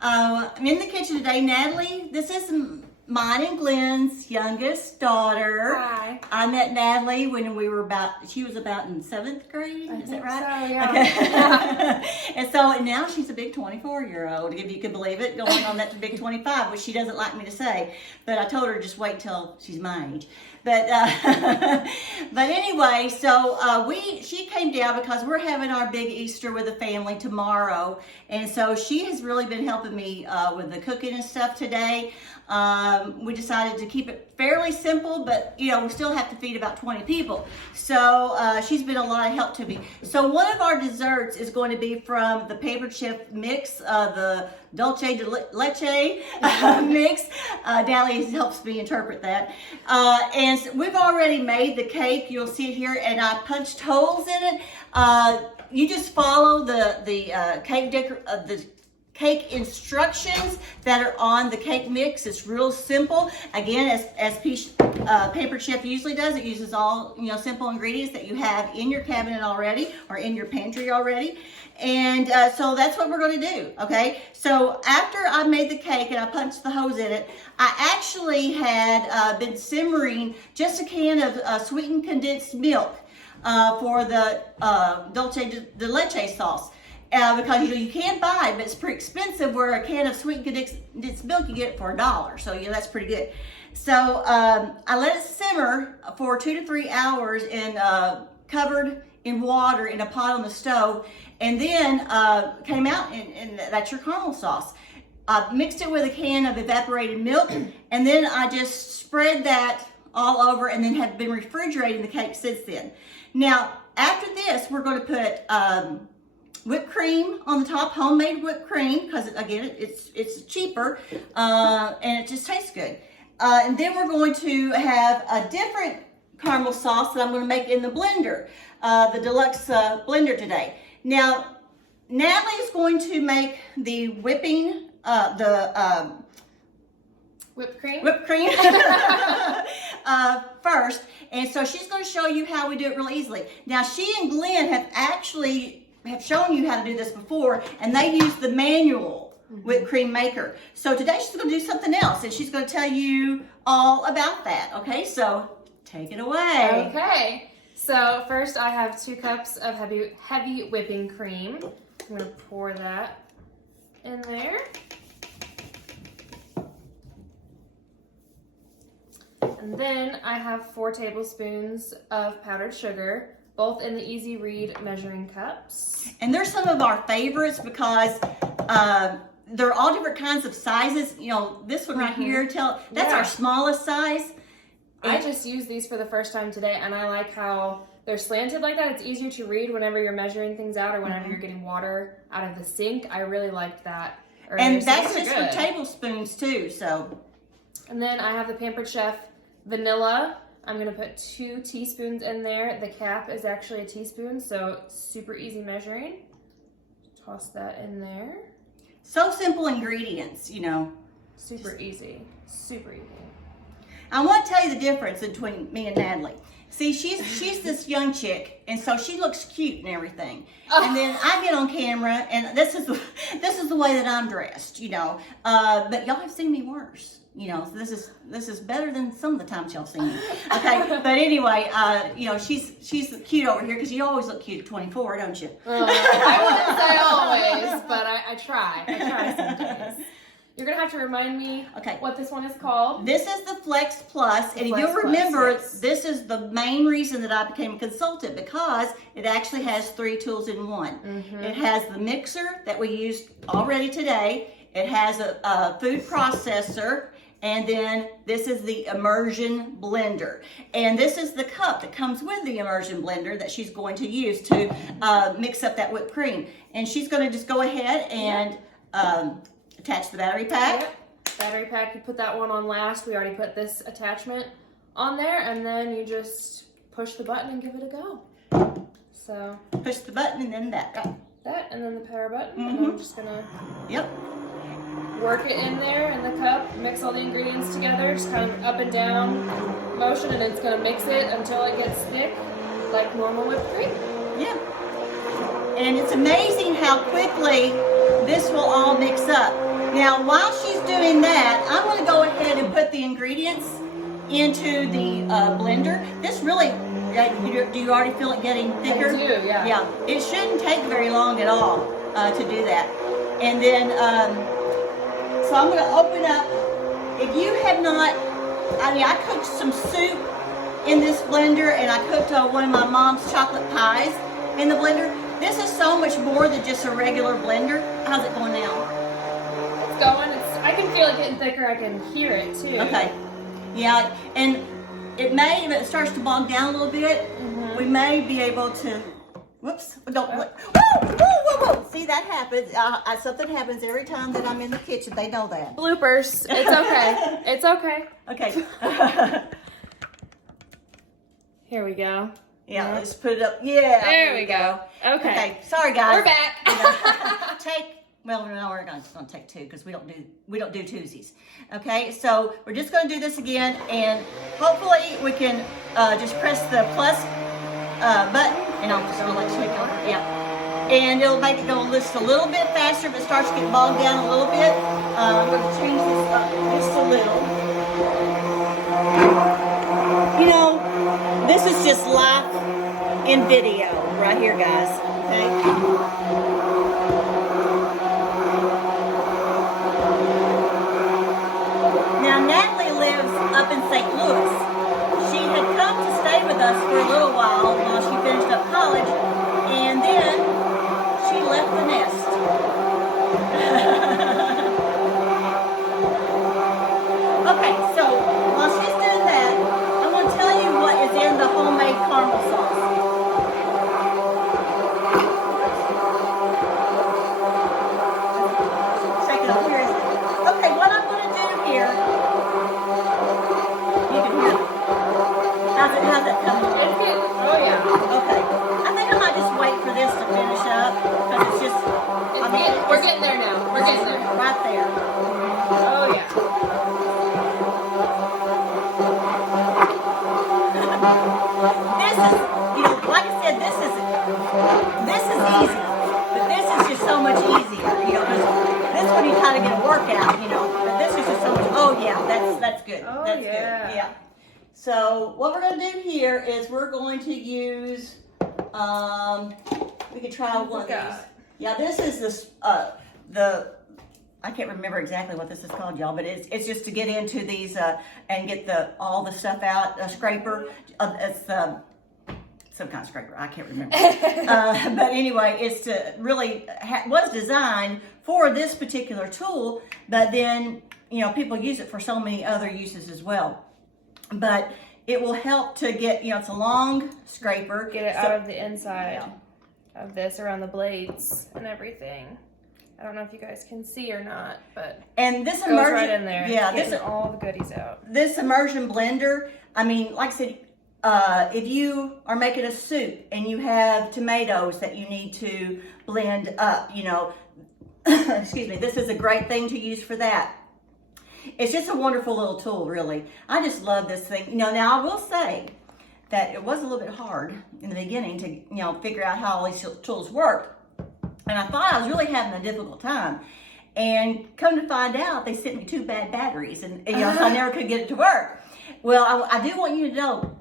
I'm in the kitchen today. Natalie, this is mine and Glenn's youngest daughter. Hi. I met Natalie when she was about in 7th grade. Is that right? So, yeah. Okay. And so now she's a big 24-year-old, if you can believe it, going on that big 25, which she doesn't like me to say. But I told her to just wait till she's my age. But but anyway, so she came down because we're having our big Easter with the family tomorrow, and so she has really been helping me with the cooking and stuff today. We decided to keep it fairly simple, but we still have to feed about 20 people. So she's been a lot of help to me. So one of our desserts is going to be from the Paper Chef mix, the Dulce de Leche mix. Dally helps me interpret that. And we've already made the cake. You'll see it here, and I punched holes in it. You just follow the cake instructions that are on the cake mix. It's real simple. Again, as Paper Chef usually does, it uses all simple ingredients that you have in your cabinet already or in your pantry already. And so that's what we're going to do. Okay, so after I made the cake and I punched the holes in it, I actually had been simmering just a can of sweetened condensed milk for the Dulce de Leche sauce. Because you can't buy it, but it's pretty expensive. Where a can of sweetened condensed milk you get it for $1, so that's pretty good. So I let it simmer for 2 to 3 hours and covered in water in a pot on the stove, and then came out and that's your caramel sauce. I mixed it with a can of evaporated milk, and then I just spread that all over, and then have been refrigerating the cake since then. Now after this, we're going to put whipped cream on the top, homemade whipped cream, because again, it's cheaper and it just tastes good. And then we're going to have a different caramel sauce that I'm going to make in the blender, the deluxe blender today. Now, Natalie is going to make the whipped cream first, and so she's going to show you how we do it real easily. Now, she and Glenn have shown you how to do this before, and they use the manual whipped cream maker. So today she's going to do something else, and she's going to tell you all about that. Okay, so take it away. Okay, so first I have 2 cups of heavy whipping cream. I'm going to pour that in there. And then I have 4 tablespoons of powdered sugar, both in the Easy Read measuring cups. And they're some of our favorites because they're all different kinds of sizes. This one right here, that's our smallest size. I just used these for the first time today, and I like how they're slanted like that. It's easier to read whenever you're measuring things out or whenever you're getting water out of the sink. I really liked that. And that's just for tablespoons too. So. And then I have the Pampered Chef vanilla. I'm going to put 2 teaspoons in there. The cap is actually a teaspoon, so super easy measuring. Toss that in there. So simple ingredients, Super easy. Super easy. I want to tell you the difference between me and Natalie. See, she's this young chick, and so she looks cute and everything. And then I get on camera, and this is the way that I'm dressed, But y'all have seen me worse. So this is better than some of the times y'all see me. Okay, but anyway, she's cute over here because you always look cute at 24, don't you? I wouldn't say always, but I try. I try some days. You're gonna have to remind me what this one is called. This is the Flex Plus, and if you'll remember, this is the main reason that I became a consultant, because it actually has 3 tools in one. It has the mixer that we used already today. It has a food processor. And then this is the immersion blender. And this is the cup that comes with the immersion blender that she's going to use to mix up that whipped cream. And she's going to just go ahead and attach the battery pack. Yep. Battery pack, you put that one on last. We already put this attachment on there. And then you just push the button and give it a go. So push the button and then that. That and then the power button. And I'm just going to... Yep. Work it in there in the cup, mix all the ingredients together, just kind of up and down motion, and it's going to mix it until it gets thick, like normal whipped cream. Yeah. And it's amazing how quickly this will all mix up. Now, while she's doing that, I'm going to go ahead and put the ingredients into the blender. This really, do you already feel it getting thicker? I do, yeah. Yeah, it shouldn't take very long at all to do that. And then, so I'm going to open up. If you have not, I cooked some soup in this blender, and I cooked one of my mom's chocolate pies in the blender. This is so much more than just a regular blender. How's it going now? It's going. I can feel it getting thicker. I can hear it too. Okay. Yeah, and it may, if it starts to bog down a little bit, we may be able to, whoops, don't, whoa, whoa. See, that happens. Something happens every time that I'm in the kitchen. They know that. Bloopers. It's okay. It's okay. Okay. Here we go. Yeah, let's put it up. Yeah. There we go. Okay. Sorry, guys. We're back. Well, no, we're going to take two because we don't do twosies. Okay, so we're just going to do this again, and hopefully we can just press the plus button, and I'm just going to let you go. Yeah, and it'll make it go just a little bit faster. If it starts to get bogged down a little bit, we're going to change this up just a little. You know, this is just live in video right here, guys. Okay. Up in St. Louis. She had come to stay with us for a little while she finished up college, and then she left the nest. Okay, so while she's doing that, I'm going to tell you what is in the homemade caramel sauce. Shake it up here. Okay, what I'm going to do here. How's it coming? It's good. Oh yeah. Okay. I think I might just wait for this to finish up because it's just. We're getting there now. We're getting there. Right there. Oh yeah. This is, like I said, this is easy, but this is just so much easier. This one you kind of get a workout, but this is just so much. Oh yeah, that's good. Oh that's yeah. Good. Yeah. So what we're going to do here is we're going to use, we could try one of these. Yeah, this is I can't remember exactly what this is called, y'all, but it's just to get into these and get all the stuff out, a scraper. It's some kind of scraper, I can't remember. But anyway, it's to really, was designed for this particular tool, but then, people use it for so many other uses as well. But it will help to get, it's a long scraper. Get it out of the inside of this, around the blades and everything. I don't know if you guys can see or not, but this goes right in there. Yeah, getting all the goodies out. This immersion blender, like I said, if you are making a soup and you have tomatoes that you need to blend up, excuse me, this is a great thing to use for that. It's just a wonderful little tool, really. I just love this thing. Now I will say that it was a little bit hard in the beginning to, figure out how all these tools work. And I thought I was really having a difficult time. And come to find out, they sent me 2 bad batteries, and so I never could get it to work. Well, I do want you to know,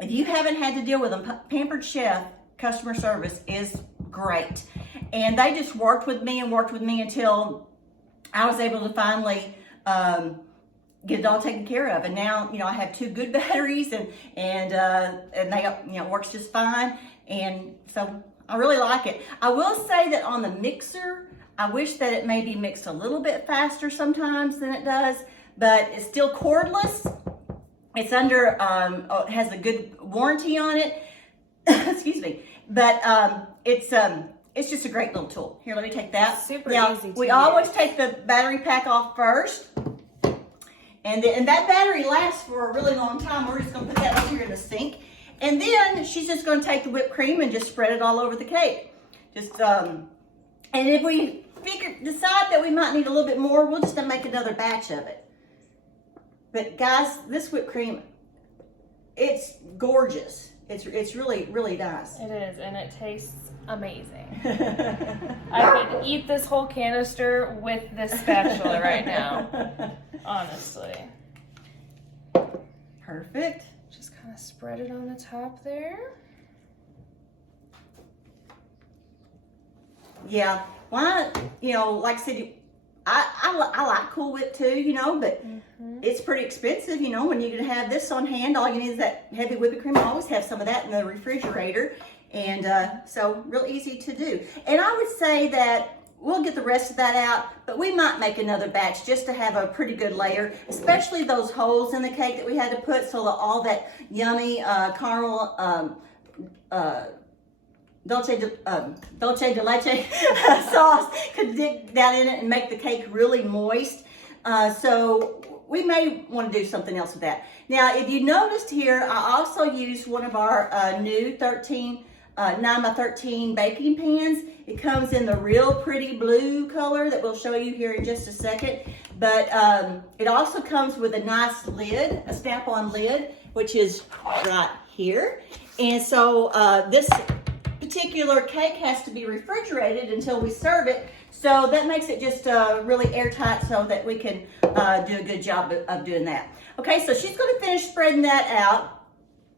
if you haven't had to deal with them, Pampered Chef customer service is great. And they just worked with me until I was able to finally get it all taken care of. And now, I have 2 good batteries, and they, it works just fine. And so I really like it. I will say that on the mixer, I wish that it maybe mixed a little bit faster sometimes than it does, but it's still cordless. It's under, it has a good warranty on it. Excuse me. But it's just a great little tool. Here, let me take that. Super now, easy to we use. always take the battery pack off first. And that battery lasts for a really long time. We're just going to put that over here in the sink. And then she's just going to take the whipped cream and just spread it all over the cake. And if we decide that we might need a little bit more, we'll just make another batch of it. But guys, this whipped cream, it's gorgeous. It's really, really nice. It is, and it tastes amazing. I could eat this whole canister with this spatula right now. Honestly. Perfect. Just kind of spread it on the top there. Yeah. Why, like I said, I like Cool Whip too, but it's pretty expensive, when you're going to have this on hand. All you need is that heavy whipping cream. I always have some of that in the refrigerator. And so real easy to do. And I would say that we'll get the rest of that out, but we might make another batch just to have a pretty good layer, especially those holes in the cake that we had to put so that all that yummy caramel Dulce de Leche sauce could dig down in it and make the cake really moist. So we may want to do something else with that. Now, if you noticed here, I also used one of our new 9x13 baking pans. It comes in the real pretty blue color that we'll show you here in just a second. But it also comes with a nice lid, a snap-on lid, which is right here. And so this particular cake has to be refrigerated until we serve it. So that makes it just really airtight so that we can do a good job of doing that. Okay, so she's going to finish spreading that out.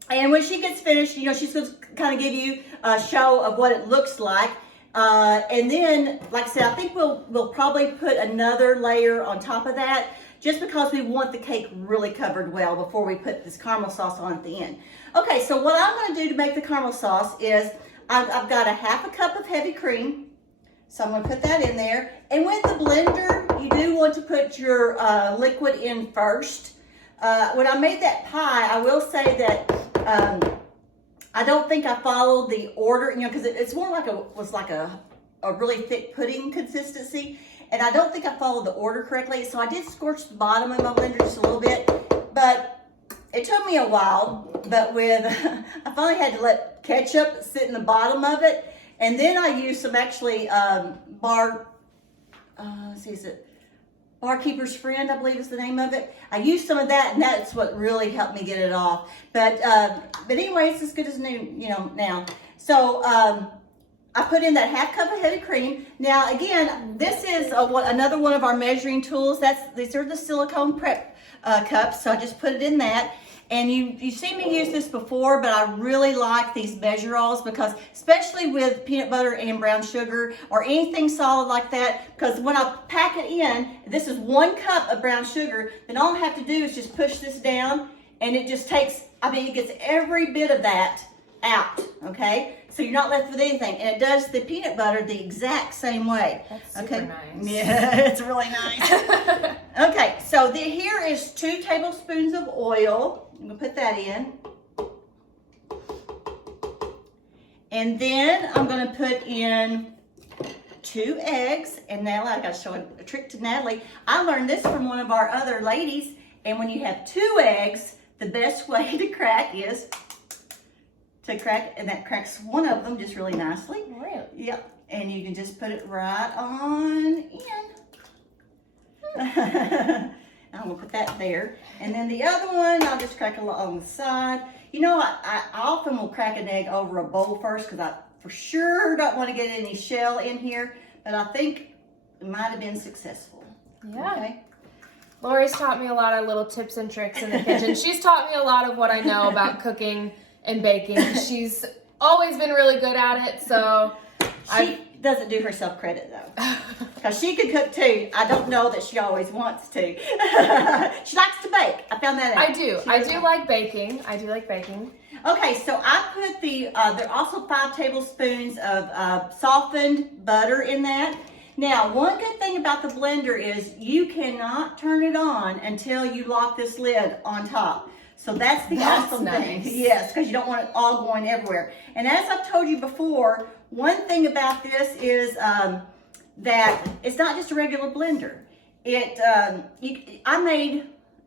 And when she gets finished, she's going to kind of give you a show of what it looks like. And then, like I said, I think we'll probably put another layer on top of that just because we want the cake really covered well before we put this caramel sauce on at the end. Okay, so what I'm going to do to make the caramel sauce is I've got a 1/2 cup of heavy cream. So I'm going to put that in there. And with the blender, you do want to put your liquid in first. When I made that pie, I will say that I don't think I followed the order, because it's more like a really thick pudding consistency. And I don't think I followed the order correctly. So I did scorch the bottom of my blender just a little bit. But it took me a while. But I finally had to let ketchup sit in the bottom of it. And then I used some actually Barkeeper's Friend, I believe is the name of it. I used some of that, and that's what really helped me get it off. But anyway, it's as good as new, now. So I put in that 1/2 cup of heavy cream. Now again, this is another one of our measuring tools. These are the silicone prep cups. So I just put it in that. And you've seen me use this before, but I really like these measure-alls because, especially with peanut butter and brown sugar or anything solid like that, because when I pack it in, this is 1 cup of brown sugar, then all I have to do is just push this down, and it just takes, it gets every bit of that out, okay? So you're not left with anything. And it does the peanut butter the exact same way. That's super nice. Yeah, it's really nice. Okay, so here is 2 tablespoons of oil. I'm going to put that in. And then I'm going to put in 2 eggs. And now I got to show a trick to Natalie. I learned this from one of our other ladies. And when you have 2 eggs, the best way to crack is to crack, and that cracks one of them just really nicely. Really? Yep. And you can just put it right on in. I'm going to put that there. And then the other one, I'll just crack along the side. I often will crack an egg over a bowl first because I for sure don't want to get any shell in here. But I think it might have been successful. Yeah. Okay. Lori's taught me a lot of little tips and tricks in the kitchen. She's taught me a lot of what I know about cooking and baking. She's always been really good at it, so She doesn't do herself credit though, because she could cook too. I don't know that she always wants to. She likes to bake. I found that out. I do like baking. I do like baking. Okay, so I put there are also 5 tablespoons of softened butter in that. Now, one good thing about the blender is you cannot turn it on until you lock this lid on top. So that's the awesome thing. Yes, because you don't want it all going everywhere. And as I've told you before, one thing about this is that it's not just a regular blender. I made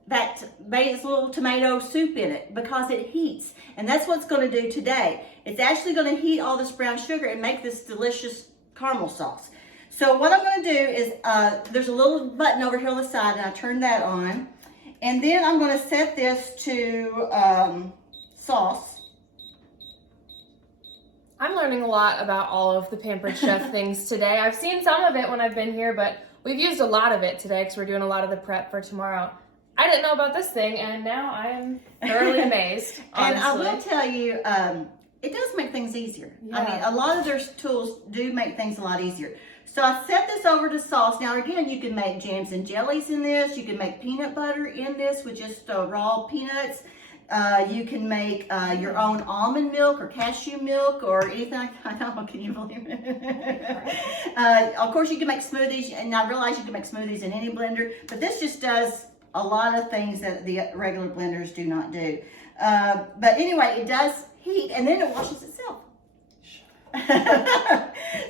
this little tomato soup in it because it heats. And that's what it's going to do today. It's actually going to heat all this brown sugar and make this delicious caramel sauce. So what I'm going to do is, there's a little button over here on the side, and I turn that on. And then I'm going to set this to sauce. I'm learning a lot about all of the Pampered Chef things today. I've seen some of it when I've been here, but we've used a lot of it today because we're doing a lot of the prep for tomorrow. I didn't know about this thing, and now I am thoroughly amazed, honestly. And I will tell you, it does make things easier. Yeah. I mean, a lot of their tools do make things a lot easier. So I set this over to sauce. Now, again, you can make jams and jellies in this. You can make peanut butter in this with just raw peanuts. You can make your own almond milk or cashew milk or anything. I know, can you believe it? Of course, you can make smoothies, and I realize you can make smoothies in any blender, but this just does a lot of things that the regular blenders do not do. But anyway, it does heat, and then it washes itself.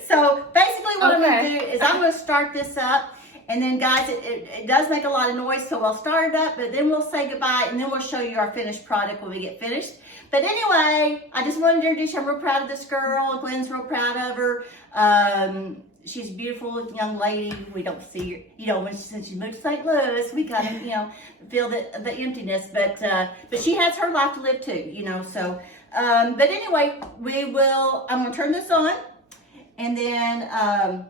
So basically what I'm going to do is I'm going to start this up. And then, guys, it does make a lot of noise, so I'll start it up, but then we'll say goodbye, and then we'll show you our finished product when we get finished. But anyway, I just wanted to introduce you. I'm real proud of this girl. Glenn's real proud of her. She's a beautiful young lady. We don't see her, you know, since she moved to St. Louis, we kind of, you know, feel the emptiness. But she has her life to live too, you know. So, but anyway, I'm going to turn this on, and then...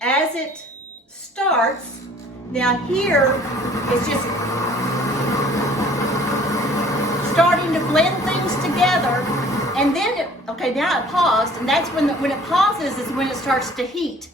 as it starts, now here it's just starting to blend things together, and then okay, now it paused, and that's when it pauses is when it starts to heat,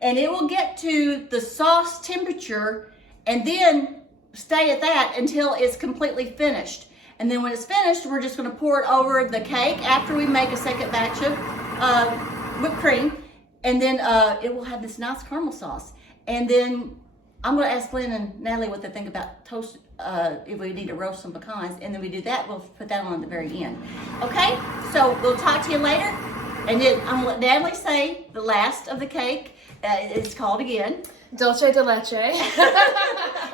and it will get to the sauce temperature, and then stay at that until it's completely finished. And then when it's finished, we're just going to pour it over the cake after we make a second batch of whipped cream. And then it will have this nice caramel sauce. And then I'm going to ask Glenn and Natalie what they think about toast, if we need to roast some pecans. And then we do that, we'll put that on at the very end. Okay, so we'll talk to you later. And then I'm going to let Natalie say the last of the cake. It's called again. Dulce de Leche.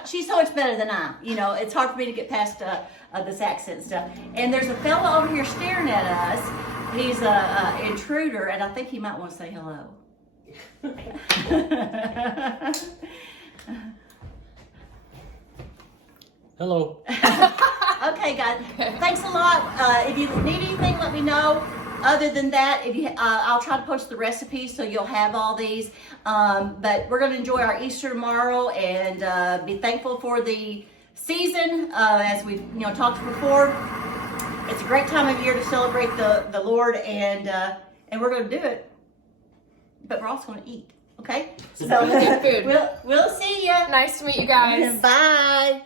She's so much better than I. You know, it's hard for me to get past this accent stuff. And there's a fellow over here staring at us. He's an intruder, and I think he might want to say hello. Hello. Okay, guys. Thanks a lot. If you need anything, let me know. Other than that, I'll try to post the recipes so you'll have all these. But we're going to enjoy our Easter tomorrow and be thankful for the season. As we've talked before, it's a great time of year to celebrate the Lord, and we're going to do it. But we're also going to eat. Okay? So Good food. We'll see you. Nice to meet you guys. Bye.